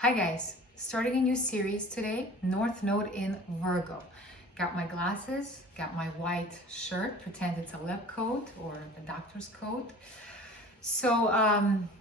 Hi guys, starting a new series today, North Node in Virgo. Got my glasses, got my white shirt, pretend it's a lab coat or the doctor's coat. So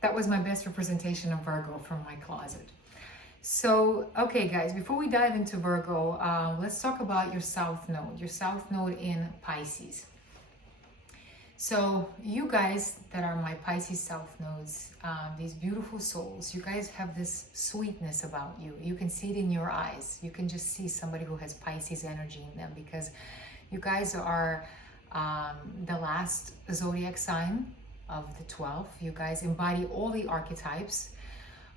that was my best representation of Virgo from my closet. So, okay guys, before we dive into Virgo, let's talk about your South Node in Pisces. So you guys that are my Pisces South Nodes, these beautiful souls, you guys have this sweetness about you. You can see it in your eyes. You can just see somebody who has Pisces energy in them because you guys are the last zodiac sign of the 12. You guys embody all the archetypes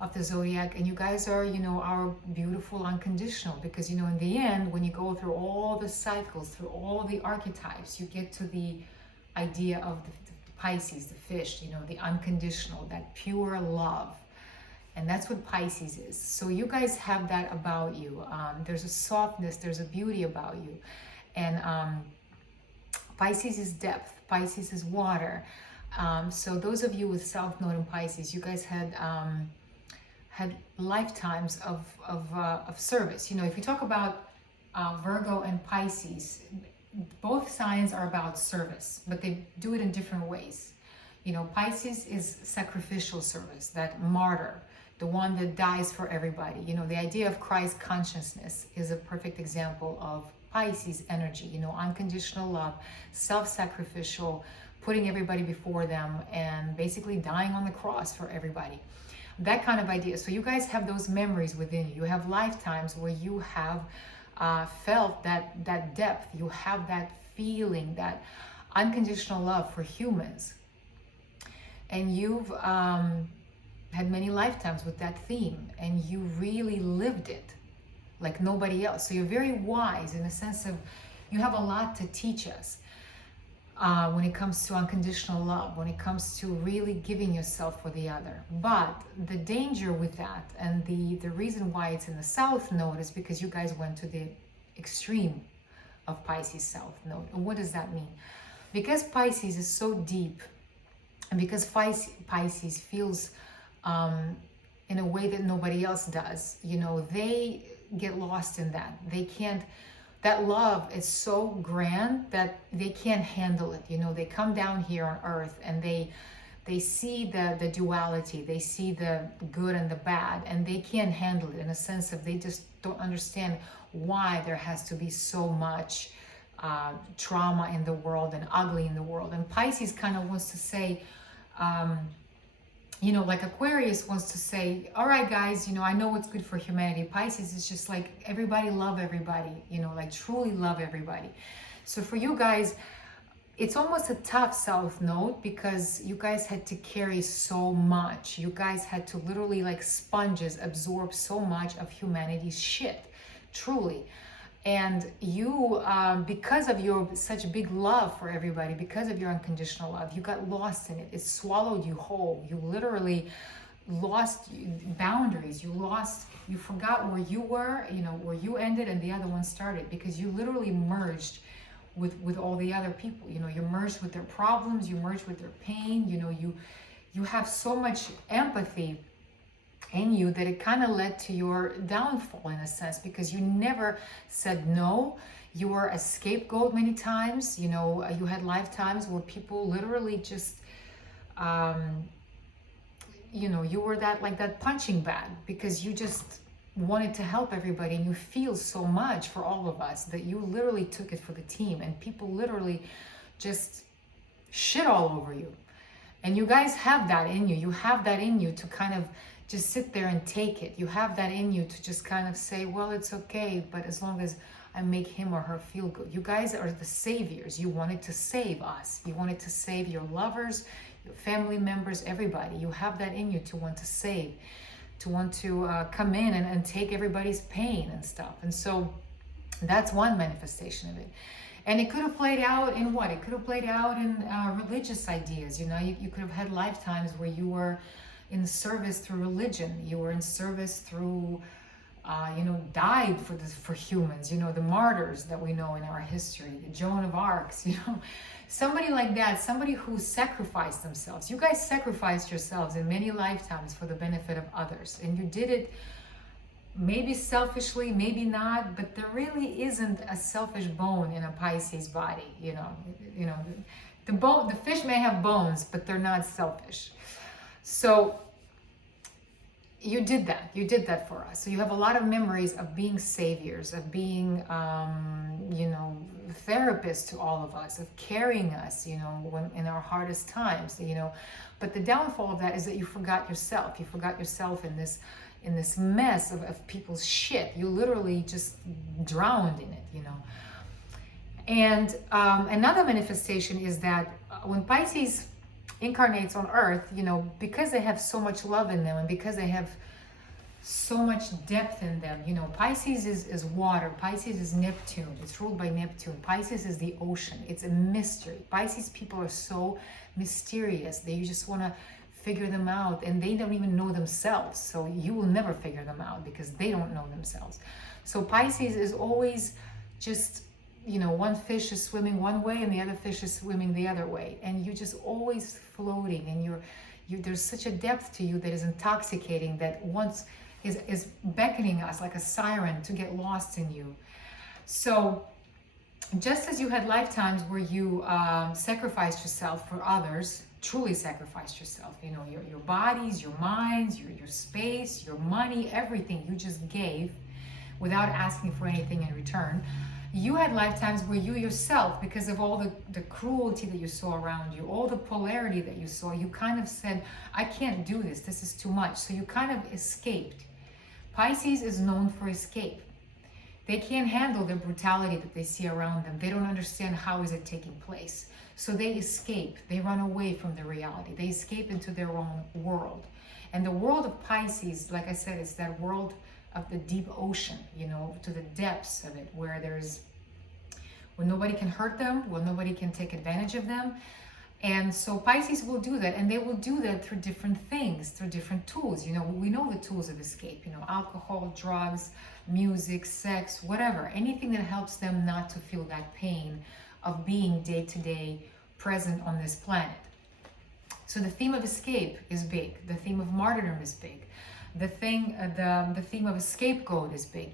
of the zodiac, and you guys are, our beautiful unconditional, because, in the end, when you go through all the cycles, through all the archetypes, you get to the idea of the Pisces, the fish, the unconditional, that pure love. And that's what Pisces is. So you guys have that about you. There's a softness, there's a beauty about you. And Pisces is depth, Pisces is water. So those of you with South Node and Pisces, you guys had lifetimes of service. If you talk about Virgo and Pisces, both signs are about service, but they do it in different ways. Pisces is sacrificial service, that martyr, the one that dies for everybody. The idea of Christ consciousness is a perfect example of Pisces energy, unconditional love, self-sacrificial, putting everybody before them and basically dying on the cross for everybody. That kind of idea. So you guys have those memories within you. You have lifetimes where you have felt that depth, you have that feeling, that unconditional love for humans. And you've had many lifetimes with that theme, and you really lived it like nobody else. So you're very wise in the sense of you have a lot to teach us when it comes to unconditional love, when it comes to really giving yourself for the other. But the danger with that, and the reason why it's in the South Node, is because you guys went to the extreme of Pisces South Node. And what does that mean? Because Pisces is so deep, and because Pisces feels in a way that nobody else does, they get lost in that. They can't. That love is so grand that they can't handle it. They come down here on earth and they see the duality, they see the good and the bad, and they can't handle it, in a sense of they just don't understand why there has to be so much trauma in the world and ugly in the world. And Pisces kind of wants to say, like Aquarius wants to say, all right, guys, I know what's good for humanity. Pisces is just like, everybody love everybody, like truly love everybody. So for you guys, it's almost a tough South Node, because you guys had to carry so much. You guys had to literally, like sponges, absorb so much of humanity's shit, truly. And you, because of your such big love for everybody, because of your unconditional love, you got lost in it. It swallowed you whole. You literally lost boundaries. You forgot where you were, where you ended and the other one started, because you literally merged with all the other people. You merged with their problems, you merged with their pain. You have so much empathy in you that it kind of led to your downfall, in a sense, because you never said no. You were a scapegoat many times. You had lifetimes where people literally just you were that punching bag, because you just wanted to help everybody, and you feel so much for all of us that you literally took it for the team, and people literally just shit all over you. And you guys have that in you. You have that in you to kind of just sit there and take it. You have that in you to just kind of say, well, it's okay, but as long as I make him or her feel good. You guys are the saviors. You wanted to save us. You wanted to save your lovers, your family members, everybody. You have that in you to want to save, to want to come in and take everybody's pain and stuff. And so that's one manifestation of it. And it could have played out in what? It could have played out in religious ideas. You could have had lifetimes where you were in service through religion. You were in service through, died for humans. The martyrs that we know in our history, the Joan of Arcs. Somebody like that, somebody who sacrificed themselves. You guys sacrificed yourselves in many lifetimes for the benefit of others, and you did it maybe selfishly, maybe not, but there really isn't a selfish bone in a Pisces body. You know, the fish may have bones, but they're not selfish. So you did that for us. So you have a lot of memories of being saviors, of being therapists to all of us, of carrying us, when in our hardest times, but the downfall of that is that you forgot yourself. You forgot yourself in this mess of people's shit. You literally just drowned in it. And another manifestation is that when Pisces incarnates on Earth, because they have so much love in them and because they have so much depth in them, Pisces is water. Pisces is Neptune. It's ruled by Neptune. Pisces is the ocean. It's a mystery. Pisces people are so mysterious. They just want to figure them out, and they don't even know themselves. So you will never figure them out because they don't know themselves. So Pisces is always just, one fish is swimming one way and the other fish is swimming the other way, and you're just always floating, and there's such a depth to you that is intoxicating, that once is beckoning us like a siren to get lost in you. So just as you had lifetimes where you sacrificed yourself for others, truly sacrificed yourself, your bodies, your minds, your space, your money, everything you just gave without asking for anything in return. You had lifetimes where you yourself, because of all the cruelty that you saw around you, all the polarity that you saw, you kind of said, I can't do this, this is too much. So you kind of escaped. Pisces is known for escape. They can't handle the brutality that they see around them. They don't understand how is it taking place. So they escape. They run away from the reality. They escape into their own world. And the world of Pisces, like I said, is that world of the deep ocean, to the depths of it, where nobody can hurt them, where nobody can take advantage of them. And so Pisces will do that, and they will do that through different things, through different tools. We know the tools of escape, alcohol, drugs, music, sex, whatever, anything that helps them not to feel that pain of being day to day present on this planet. So the theme of escape is big. The theme of martyrdom is big. The theme of a scapegoat is big,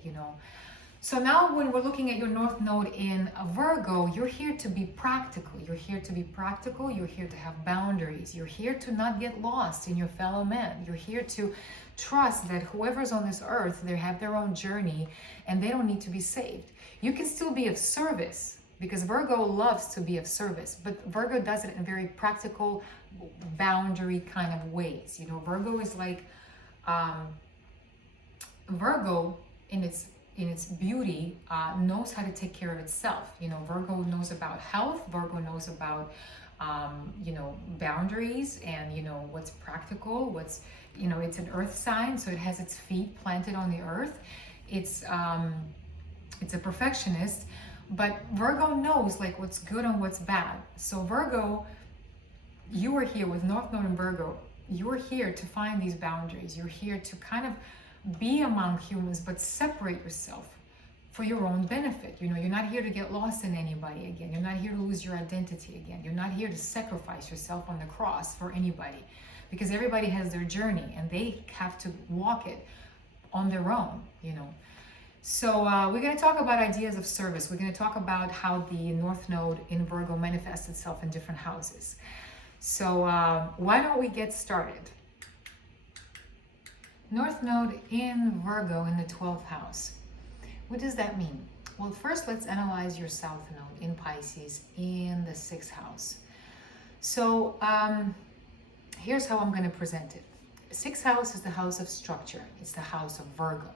So now when we're looking at your North Node in Virgo, you're here to be practical. You're here to be practical. You're here to have boundaries. You're here to not get lost in your fellow men. You're here to trust that whoever's on this earth, they have their own journey and they don't need to be saved. You can still be of service because Virgo loves to be of service, but Virgo does it in very practical, boundary kind of ways. Virgo is like, Virgo in its beauty knows how to take care of itself. Virgo knows about health. Virgo knows about boundaries and what's practical, what's it's an earth sign, so it has its feet planted on the earth. It's a perfectionist, but Virgo knows like what's good and what's bad. So Virgo, you are here with North Node and Virgo. You're here to find these boundaries. You're here to kind of be among humans, but separate yourself for your own benefit. You're not here to get lost in anybody again. You're not here to lose your identity again. You're not here to sacrifice yourself on the cross for anybody, because everybody has their journey and they have to walk it on their own, So we're going to talk about ideas of service. We're going to talk about how the North Node in Virgo manifests itself in different houses. So why don't we get started? North Node in Virgo in the 12th house. What does that mean? Well, first let's analyze your South Node in Pisces in the 6th house. So here's how I'm going to present it. 6th house is the house of structure. It's the house of Virgo.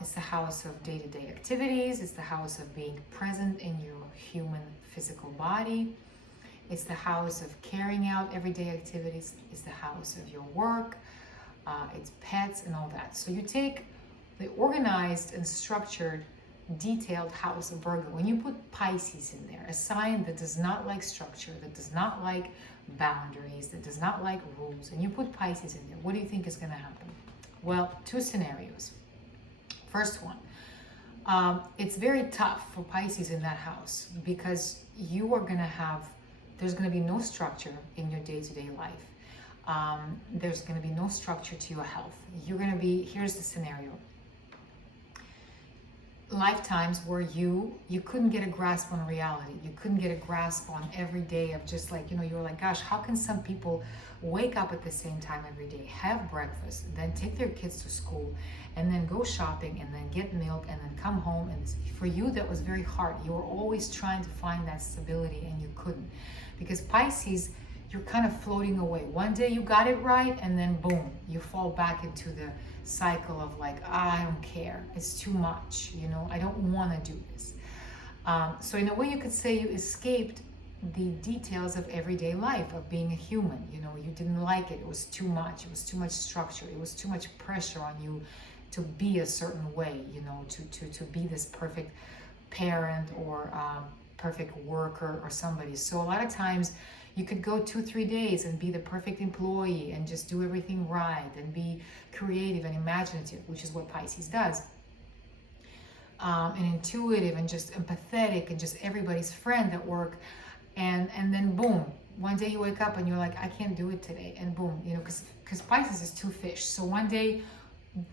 It's the house of day-to-day activities. It's the house of being present in your human physical body. It's the house of carrying out everyday activities. It's the house of your work. It's pets and all that. So you take the organized and structured, detailed house of Virgo. When you put Pisces in there, a sign that does not like structure, that does not like boundaries, that does not like rules, and you put Pisces in there, what do you think is going to happen? Well, two scenarios. First one, it's very tough for Pisces in that house because you are going to have, there's going to be no structure in your day-to-day life. There's going to be no structure to your health. You're going to be, here's the scenario. Lifetimes where you couldn't get a grasp on reality. You couldn't get a grasp on every day of just like, you know, you're like, gosh, how can some people wake up at the same time every day, have breakfast, then take their kids to school, and then go shopping, and then get milk, and then come home? And for you, that was very hard. You were always trying to find that stability, and you couldn't. Because Pisces, you're kind of floating away. One day you got it right, and then boom, you fall back into the cycle of like, I don't care, it's too much, you know, I don't want to do this. So in a way you could say you escaped the details of everyday life, of being a human. You know, you didn't like it. It was too much. It was too much structure. It was too much pressure on you to be a certain way, you know, to be this perfect parent or perfect worker or somebody. So a lot of times you could go 2-3 days and be the perfect employee and just do everything right and be creative and imaginative, which is what Pisces does. And intuitive and just empathetic and just everybody's friend at work. And then boom, one day you wake up and you're like, I can't do it today. And boom, you know, because Pisces is 2 fish. So one day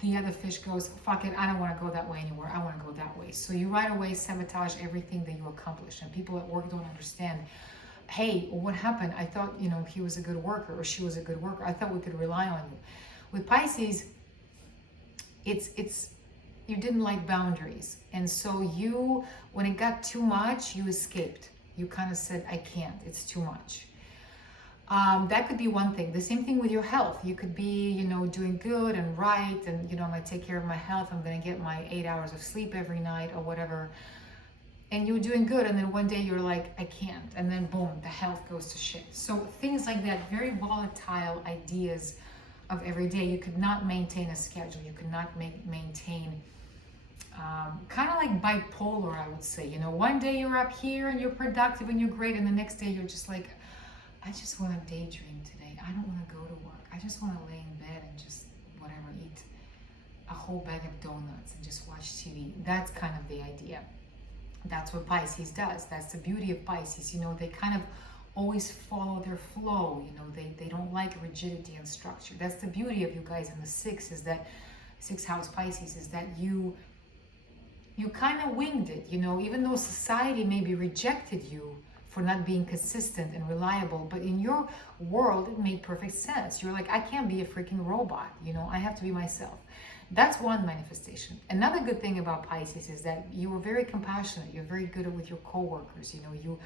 the other fish goes, fuck it, I don't want to go that way anymore. I want to go that way. So you right away sabotage everything that you accomplish. And people at work don't understand. Hey, what happened? I thought, you know, he was a good worker or she was a good worker. I thought we could rely on you. With Pisces, it's you didn't like boundaries. And so you, when it got too much, you escaped. You kind of said, I can't, it's too much. That could be one thing. The same thing with your health. You could be, you know, doing good and right, and, you know, I'm going to take care of my health. I'm going to get my 8 hours of sleep every night or whatever. And you're doing good, and then one day you're like, I can't. And then boom, the health goes to shit. So things like that, very volatile ideas of every day. You could not maintain a schedule. You could not maintain, kind of like bipolar, I would say. You know, one day you're up here and you're productive and you're great, and the next day you're just like, I just want to daydream today. I don't want to go to work. I just want to lay in bed and just whatever, eat a whole bag of donuts and just watch TV. That's kind of the idea. That's what Pisces does. That's the beauty of Pisces. You know, they kind of always follow their flow. You know, they don't like rigidity and structure. That's the beauty of you guys in the sixth, is that 6th house Pisces, is that you kind of winged it, you know, even though society maybe rejected you for not being consistent and reliable, but in your world, it made perfect sense. You're like, I can't be a freaking robot, you know, I have to be myself. That's one manifestation. Another good thing about Pisces is that you are very compassionate. You're very good with your coworkers. You know,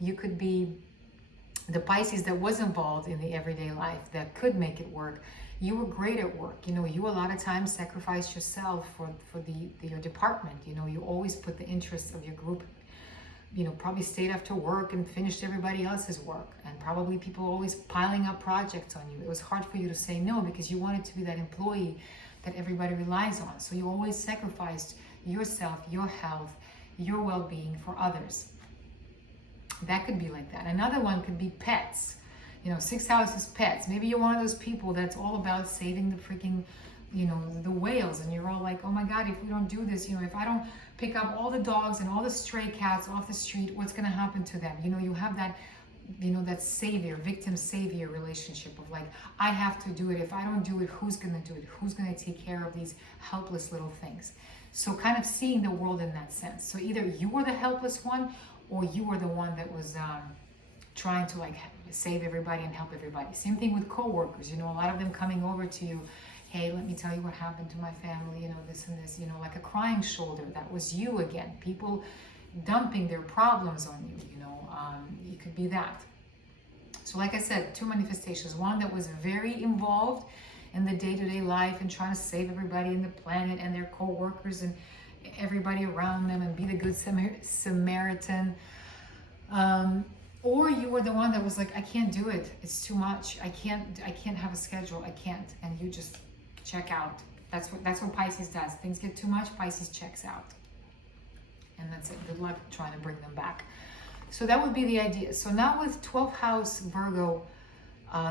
you could be the Pisces that was involved in the everyday life that could make it work. You were great at work. You know, you a lot of times sacrificed yourself for your department. You know, you always put the interests of your group, you know, probably stayed after work and finished everybody else's work. And probably people always piling up projects on you. It was hard for you to say no because you wanted to be that employee that everybody relies on. So you always sacrificed yourself, your health, your well-being for others. That could be like that. Another one could be pets. You know, 6th house is pets. Maybe you're one of those people that's all about saving the freaking, you know, the whales, and you're all like, oh my God, if we don't do this, you know, if I don't pick up all the dogs and all the stray cats off the street, what's going to happen to them? You know, you have that, you know, that savior, victim savior relationship of like, I have to do it. If I don't do it, who's going to do it? Who's going to take care of these helpless little things? So kind of seeing the world in that sense. So either you were the helpless one, or you were the one that was trying to like save everybody and help everybody. Same thing with coworkers. You know, a lot of them coming over to you, hey, let me tell you what happened to my family, you know, this and this, you know, like a crying shoulder. That was you again. People dumping their problems on you, you know, it could be that. So like I said, 2 manifestations. One that was very involved in the day-to-day life and trying to save everybody in the planet and their co-workers and everybody around them and be the good Samaritan. Or you were the one that was like, I can't do it. It's too much. I can't have a schedule. I can't. And you just check out. That's what Pisces does. Things get too much, Pisces checks out. And that's it. Good luck trying to bring them back. So that would be the idea. So now with 12th house Virgo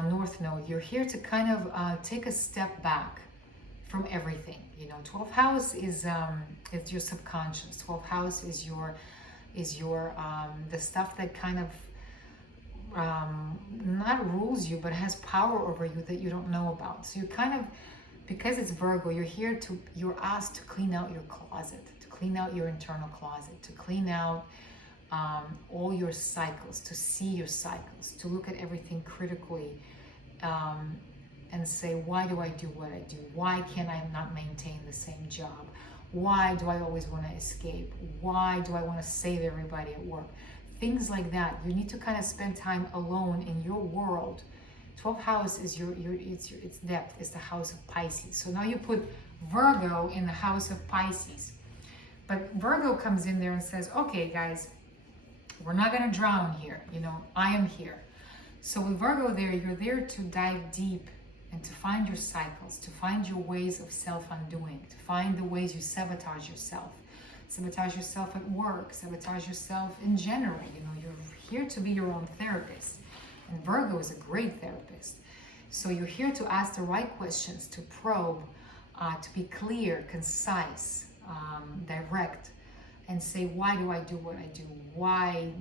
North Node, you're here to kind of take a step back from everything. You know, 12th house is your subconscious. 12th house is your the stuff that kind of not rules you, but has power over you that you don't know about. So you kind of, because it's Virgo, you're asked to clean out your closet, to clean out your internal closet, to clean out all your cycles, to see your cycles, to look at everything critically, and say, why do I do what I do? Why can I not maintain the same job? Why do I always want to escape? Why do I want to save everybody at work? Things like that. You need to kind of spend time alone in your world. 12th house is it's depth. It's the house of Pisces. So now you put Virgo in the house of Pisces. But Virgo comes in there and says, okay, guys, we're not going to drown here. You know, I am here. So with Virgo there, you're there to dive deep and to find your cycles, to find your ways of self-undoing, to find the ways you sabotage yourself at work, sabotage yourself in general. You know, you're here to be your own therapist. And Virgo is a great therapist. So you're here to ask the right questions, to probe, to be clear, concise, direct, and say, why do I do what I do? Why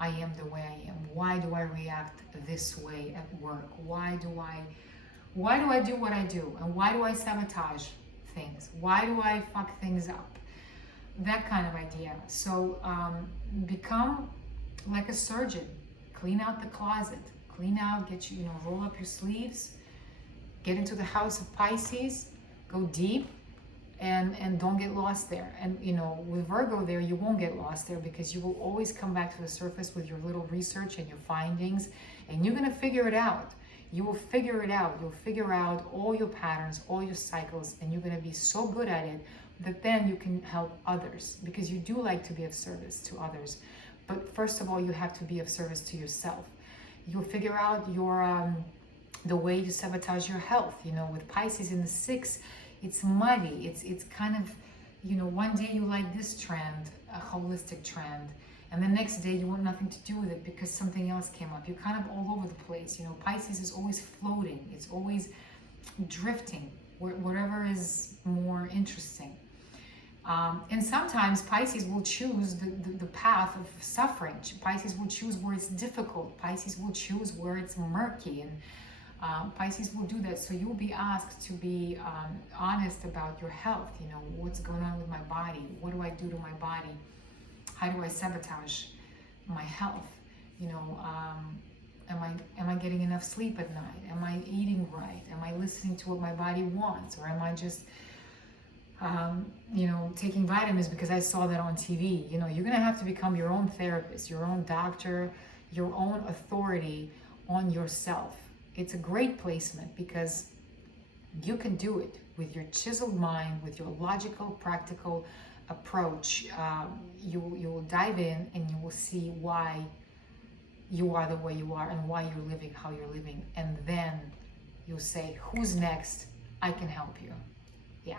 I am the way I am? Why do I react this way at work? Why do I do what I do? And why do I sabotage things? Why do I fuck things up? That kind of idea. So become like a surgeon. Clean out the closet. Clean out, roll up your sleeves. Get into the house of Pisces. Go deep. And don't get lost there. And with Virgo there, you won't get lost there, because you will always come back to the surface with your little research and your findings, and you're going to figure it out. You will figure it out. You'll figure out all your patterns, all your cycles, and you're going to be so good at it that then you can help others, because you do like to be of service to others. But first of all, you have to be of service to yourself. You'll figure out the way you sabotage your health. With Pisces in the 6th, it's muddy. It's kind of, one day you like this trend, a holistic trend, and the next day you want nothing to do with it because something else came up. You're kind of all over the place. Pisces is always floating. It's always drifting, whatever is more interesting. And sometimes Pisces will choose the path of suffering. Pisces will choose where it's difficult. Pisces will choose where it's murky. And Pisces will do that. So you'll be asked to be honest about your health. What's going on with my body? What do I do to my body? How do I sabotage my health? Am I getting enough sleep at night? Am I eating right? Am I listening to what my body wants? Or am I just taking vitamins because I saw that on TV? You're going to have to become your own therapist, your own doctor, your own authority on yourself. It's a great placement because you can do it with your chiseled mind, with your logical, practical approach. You will dive in and you will see why you are the way you are and why you're living how you're living. And then you'll say, who's next? I can help you. Yeah.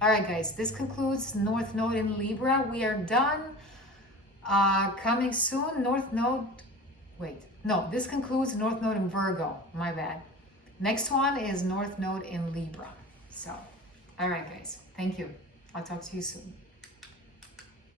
All right, guys, this concludes North Node in Libra. We are done. Coming soon, North Node. Wait, no, this concludes North Node in Virgo. My bad. Next one is North Node in Libra. So, all right, guys, thank you. I'll talk to you soon.